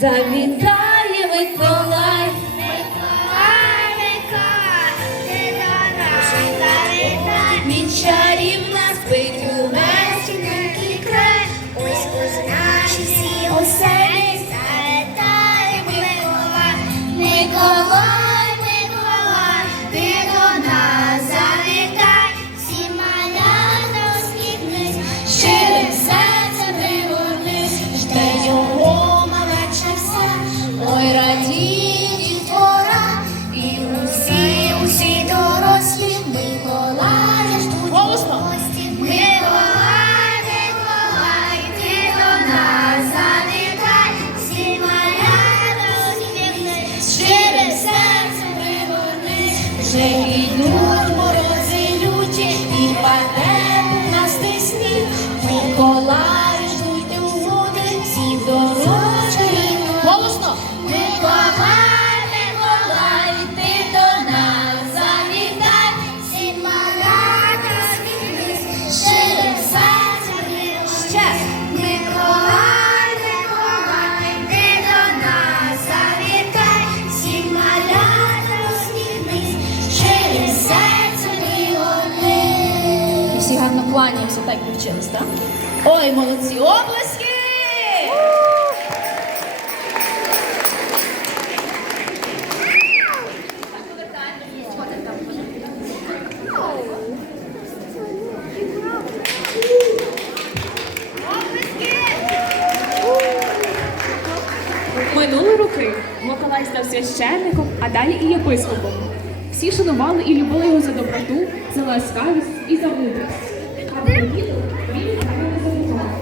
завітає Миколай. Миколай, Миколай, ти до нас завітай. Він чарівна спить увесь, і край, ось ось наші всі оселі. вже підуть морози люті і паде. Всі гарно кланяємося, так навчились, так? Ой, молодці, обласки! Минули роки Миколай став священником, а далі і єпископом. Всі шанували і любили його за доброту, за ласкавість і за мудрість. А він забував.